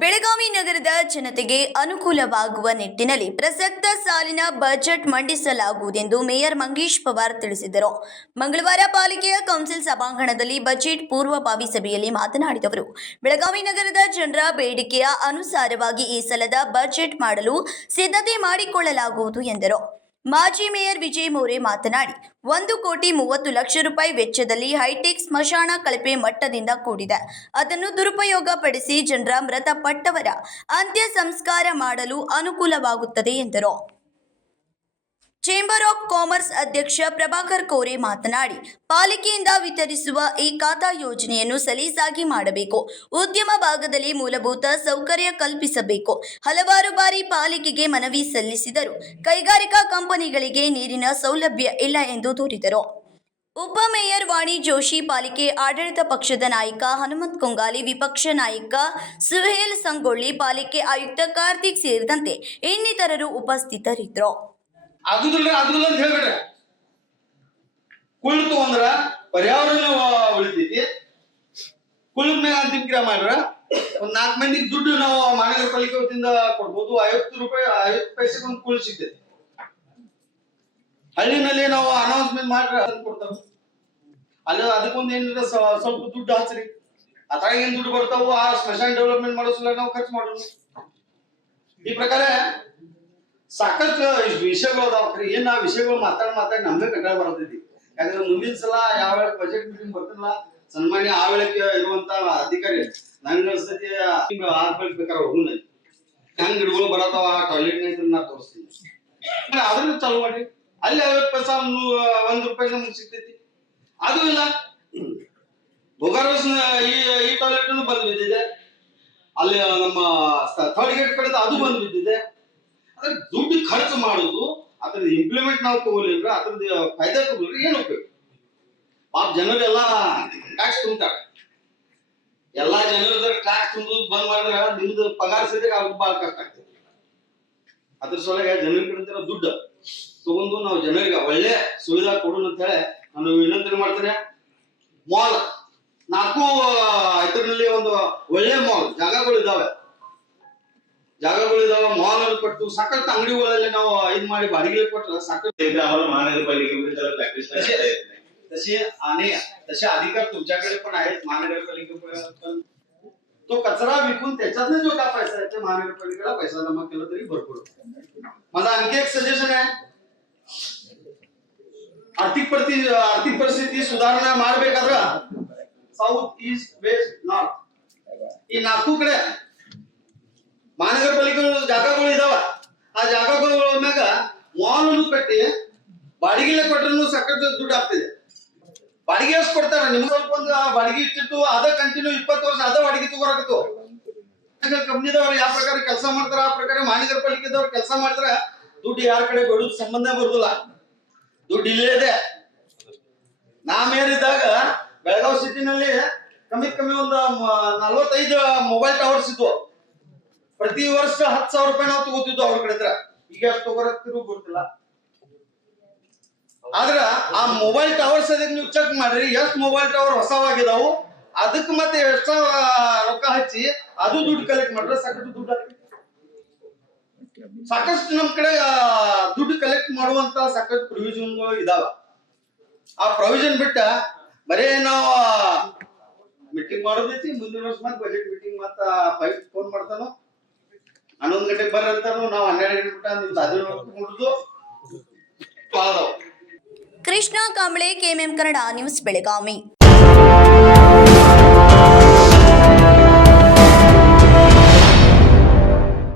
ಬೆಳಗಾವಿ ನಗರದ ಜನತೆಗೆ ಅನುಕೂಲವಾಗುವ ನಿಟ್ಟಿನಲ್ಲಿ ಪ್ರಸಕ್ತ ಸಾಲಿನ ಬಜೆಟ್ ಮಂಡಿಸಲಾಗುವುದೆಂದು ಮೇಯರ್ ಮಂಗೇಶ್ ಪವಾರ್ ತಿಳಿಸಿದರು. ಮಂಗಳವಾರ ಪಾಲಿಕೆಯ ಕೌನ್ಸಿಲ್ ಸಭಾಂಗಣದಲ್ಲಿ ಬಜೆಟ್ ಪೂರ್ವಭಾವಿ ಸಭೆಯಲ್ಲಿ ಮಾತನಾಡಿದವರು, ಬೆಳಗಾವಿ ನಗರದ ಜನರ ಬೇಡಿಕೆಯ ಅನುಸಾರವಾಗಿ ಈ ಸಲದ ಬಜೆಟ್ ಮಾಡಲು ಸಿದ್ಧತೆ ಮಾಡಿಕೊಳ್ಳಲಾಗುವುದು ಎಂದರು. ಮಾಜಿ ಮೇಯರ್ ವಿಜಯ್ ಮೋರೆ ಮಾತನಾಡಿ, 1,30,00,000 ರೂಪಾಯಿ ವೆಚ್ಚದಲ್ಲಿ ಹೈಟೆಕ್ ಸ್ಮಶಾನ ಕಳಪೆ ಮಟ್ಟದಿಂದ ಕೂಡಿದೆ. ಅದನ್ನು ದುರುಪಯೋಗ ಪಡಿಸಿ ಜನರ ಮೃತಪಟ್ಟವರ ಅಂತ್ಯ ಸಂಸ್ಕಾರ ಮಾಡಲು ಅನುಕೂಲವಾಗುತ್ತದೆ ಎಂದರು. ಚೇಂಬರ್ ಆಫ್ ಕಾಮರ್ಸ್ ಅಧ್ಯಕ್ಷ ಪ್ರಭಾಕರ್ ಕೋರೆ ಮಾತನಾಡಿ, ಪಾಲಿಕೆಯಿಂದ ವಿತರಿಸುವ ಈ ಖಾತಾ ಯೋಜನೆಯನ್ನು ಸಲೀಸಾಗಿ ಮಾಡಬೇಕು. ಉದ್ಯಮ ಭಾಗದಲ್ಲಿ ಮೂಲಭೂತ ಸೌಕರ್ಯ ಕಲ್ಪಿಸಬೇಕು. ಹಲವಾರು ಬಾರಿ ಪಾಲಿಕೆಗೆ ಮನವಿ ಸಲ್ಲಿಸಿದರೂ ಕೈಗಾರಿಕಾ ಕಂಪನಿಗಳಿಗೆ ನೀರಿನ ಸೌಲಭ್ಯ ಇಲ್ಲ ಎಂದು ದೂರಿದರು. ಉಪ ಮೇಯರ್ ವಾಣಿ ಜೋಶಿ, ಪಾಲಿಕೆ ಆಡಳಿತ ಪಕ್ಷದ ನಾಯಕ ಹನುಮಂತ್ ಕೊಂಗಾಲಿ, ವಿಪಕ್ಷ ನಾಯಕ ಸುಹೇಲ್ ಸಂಗೊಳ್ಳಿ, ಪಾಲಿಕೆ ಆಯುಕ್ತ ಕಾರ್ತಿಕ್ ಸೇರಿದಂತೆ ಇನ್ನಿತರರು ಉಪಸ್ಥಿತರಿದ್ದರು. ಆಗುದಿಲ್ಲ ಅಂತ ಹೇಳ್ಬೇಡ್ರಿ. ಕುಳ್ಳು ತಗೊಂಡ್ರ ಪರ್ಯಾವರಣ ಉಳಿತೈತಿ. ಕುಳ್ಳ ಮೇಲೆ ಅಂತಿಮ ಕ್ರಿಯೆ ಮಾಡ್ರ ಒಂದ್ 4 ಮಂದಿಗೆ ದುಡ್ಡು ನಾವು ಮಹಾನಗರ ಪಾಲಿಕೆ ವತಿಯಿಂದ ಕೊಡ್ಬೋದು. 50 ಪೈಸೆಗೆ ಒಂದು ಕುಳ್ಳು ಸಿಗ್ತೈತಿ. ಹಳ್ಳಿನಲ್ಲಿ ನಾವು ಅನೌನ್ಸ್ಮೆಂಟ್ ಮಾಡ್ರ ಕೊಡ್ತಾವ. ಅಲ್ಲಿ ಅದಕ್ಕೊಂದು ಏನಿಲ್ಲ ಸ್ವಲ್ಪ ದುಡ್ಡು ಹಚ್ಚ್ರಿ. ಅದ್ರಾಗ ಏನ್ ದುಡ್ಡು ಬರ್ತಾವು ಆ ಸ್ಮಶಾನ ಡೆವಲಪ್ಮೆಂಟ್ ಮಾಡೋ ಸಲ ನಾವು ಖರ್ಚು ಮಾಡೋದು. ಈ ಪ್ರಕಾರ ಸಾಕಷ್ಟು ವಿಷಯಗಳು ಅದಾವ್ರಿ. ಏನ್ ಆ ವಿಷಯಗಳು ಮಾತಾಡಿ ನಮ್ಗೆ ಕಂಟ್ರೋಲ್ ಬರ್ತೈತಿ. ಯಾಕಂದ್ರೆ ಮುಂದಿನ ಸಲ ಯಾವ ಬಜೆಟ್ ಮೀಟಿಂಗ್ ಬರ್ತಿಲ್ಲ, ಸನ್ಮಾನ್ಯ ಆ ವೇಳೆಗೆ ಇರುವಂತ ಅಧಿಕಾರಿ ನಂಗೆ ಅನ್ಸತಿ ಬೇಕಾದ್ರೆ ಹೋಗುನ ಹೆಂಗ್ ಗಿಡಗಳು ಬರತಾವ ಟಾಯ್ಲೆಟ್ ನಾ ತೋರಿಸ್ತೀನಿ. ಅದನ್ನ ಚಾಲು ಮಾಡಿ. ಅಲ್ಲಿ 50 ಪೈಸಾ 1 ರೂಪಾಯಿ ನಮ್ಗೆ ಸಿಗ್ತೈತಿ. ಅದು ಇಲ್ಲ. ಬೊಗಾರಸ್ ಈ ಟಾಯ್ಲೆಟ್ ಬಂದ್ ಬಿದ್ದಿದೆ. ಅಲ್ಲಿ ನಮ್ಮ ಥರ್ಡ್ ಗೇಟ್ ಕಡೆ ಅದು ಬಂದ್ ಬಿದ್ದಿದೆ. ದುಡ್ಡು ಖರ್ಚು ಮಾಡುದು, ಅದ್ರದ್ದು ಇಂಪ್ಲಿಮೆಂಟ್ ನಾವು ತಗೊಲಿಲ್ಲ, ಅದ್ರದ್ದು ಫಾಯ್ದಾ ತಗೊಳ್ರಿ ಏನು ಉಪಯೋಗ? ಪಾಪ ಜನರೆಲ್ಲ ಟ್ಯಾಕ್ಸ್ ತುಂಬ್ತಾರೆ. ಎಲ್ಲಾ ಜನರದ ಟ್ಯಾಕ್ಸ್ ತುಂಬುದು ಬಂದ್ ಮಾಡಿದ್ರೆ ನಿಮ್ದು ಪಗಾರ ಸದ್ಯಕ್ಕೆ ಅವ್ರಿಗೆ ಬಹಳ ಕಷ್ಟ ಆಗ್ತದೆ. ಅದ್ರ ಸಲುವಾಗಿ ಜನರ ಕಡೆ ದುಡ್ಡು ತಗೊಂಡು ನಾವು ಜನರಿಗೆ ಒಳ್ಳೆ ಸುವಿಧಾ ಕೊಡೋಣ ಅಂತ ಹೇಳಿ ನಾನು ವಿನಂತಿ ಮಾಡ್ತೇನೆ. ಮಾಲ್ 4 ಇದರಲ್ಲಿ ಒಂದು ಒಳ್ಳೆ ಮಾಲ್ ಜಾಗಗಳು ಇದಾವೆ. ಮಾಲ್ ಅಲ್ಲಿ ಕೊಟ್ಟು ಸಾಕಷ್ಟು ಅಂಗಡಿಗಳಲ್ಲಿ ನಾವು ಇದು ಮಾಡಿ ಬಾಡಿಗೆ ಕೊಟ್ಟರೆ साखर महानगरपालिकेमध्ये तसे अधिकार तुमच्याकडे पण आहेत. महानगरपालिकेपर्यंत तो कचरा विकून त्याच्यातनं जो काय पैसा आहे ते महानगरपालिकेला पैसा जमा केला तरी भरपूर. माझा आणखी एक सजेशन आहे. आर्थिक परिस्थिती ಸುಧಾರಣೆ ಮಾಡಬೇಕಾದ್ರೆ ಸೌತ್ ಈಸ್ಟ್ ವೆಸ್ಟ್ ನಾರ್ತ್ ಈ 4 ಕಡೆ ಮಹಾನಗರ ಪಾಲಿಕೆ ಜಾಗಗಳು ಇದಾವ. ಆ ಜಾಗಗಳ ಮ್ಯಾಗ ಮಾಲ್ ಅನ್ನು ಕಟ್ಟಿ ಬಾಡಿಗೆ ಕೊಟ್ಟರು ಸಾಕಷ್ಟು ದುಡ್ಡು ಆಗ್ತಿದೆ. ಬಾಡಿಗೆ ಎಷ್ಟು ಕೊಡ್ತಾರೆ? ನಿಮ್ಗೆ ಸ್ವಲ್ಪ ಒಂದು ಬಾಡಿಗೆ ಇಟ್ಟಿತ್ತು ಅದ ಕಂಟಿನ್ಯೂ 20 ವರ್ಷ ಅದ ಬಾಡಿಗೆ ತಗೋರಾಕತ್ತು. ಕಂಪ್ನಿದವ್ರು ಯಾವ ಪ್ರಕಾರ ಕೆಲಸ ಮಾಡ್ತಾರ ಆ ಪ್ರಕಾರ ಮಹಾನಗರ ಪಾಲಿಕೆದವ್ರು ಕೆಲಸ ಮಾಡಿದ್ರೆ ದುಡ್ಡು ಯಾರ ಕಡೆ ಕೊಡೋದು ಸಂಬಂಧ ಬರುದಿಲ್ಲ. ದುಡ್ಡು ಇಲ್ಲೇ ಇದೆ. ನಾ ಮೇರಿದ್ದಾಗ ಬೆಳಗಾವಿ ಸಿಟಿನಲ್ಲಿ ಕಮ್ಮಿ ಒಂದು 45 ಮೊಬೈಲ್ ಟವರ್ಸ್ ಇದ್ವು. ಪ್ರತಿ ವರ್ಷ 10,000 ರೂಪಾಯಿ ನಾವು ತಗೋತಿದ್ವು ಅವ್ರ ಕಡೆ. ಈಗ ಎಷ್ಟು ತಗೋರಕ್ತಿರು ಗೊತ್ತಿಲ್ಲ. ಆದ್ರ ಆ ಮೊಬೈಲ್ ಟವರ್ಸ್ ಅದಕ್ಕೆ ನೀವು ಚೆಕ್ ಮಾಡ್ರಿ, ಎಷ್ಟು ಮೊಬೈಲ್ ಟವರ್ ಹೊಸವಾಗಿದಾವು, ಅದಕ್ಕೆ ಮತ್ತೆ ಎಕ್ಸ್ಟ್ರಾ ರೊಕ್ಕ ಹಚ್ಚಿ ಅದು ದುಡ್ಡು ಕಲೆಕ್ಟ್ ಮಾಡ್ರೆ ಸಾಕಷ್ಟು ದುಡ್ಡು ಆಗ್ತದೆ. ಸಾಕಷ್ಟು ನಮ್ ಕಡೆ ದುಡ್ಡು ಕಲೆಕ್ಟ್ ಮಾಡುವಂತ ಸಾಕಷ್ಟು ಪ್ರೊವಿಷನ್ಗಳು ಇದಾವ. ಆ ಪ್ರೊವಿಷನ್ ಬಿಟ್ಟ ಬರೇ ನಾವು ಮೀಟಿಂಗ್ ಮಾಡೋದೈತಿ. ಮುಂದಿನ ವರ್ಷ ಮತ್ತೆ ಬಜೆಟ್ ಮೀಟಿಂಗ್ ಮತ್ತ ಫೋನ್ ಮಾಡ್ತಾನೋ 11 ಗಂಟೆಗೆ ಬರ್ರಿ ಅಂತಾನು. ನಾವು 12 ಗಂಟೆ ಬಿಟ್ಟ ನಿಮ್ದು 11 ಕೃಷ್ಣ ಕಾಂಬಳೆ, ಕೆಎಂಎಂ ಕನ್ನಡ ನ್ಯೂಸ್, ಬೆಳಗಾವಿ.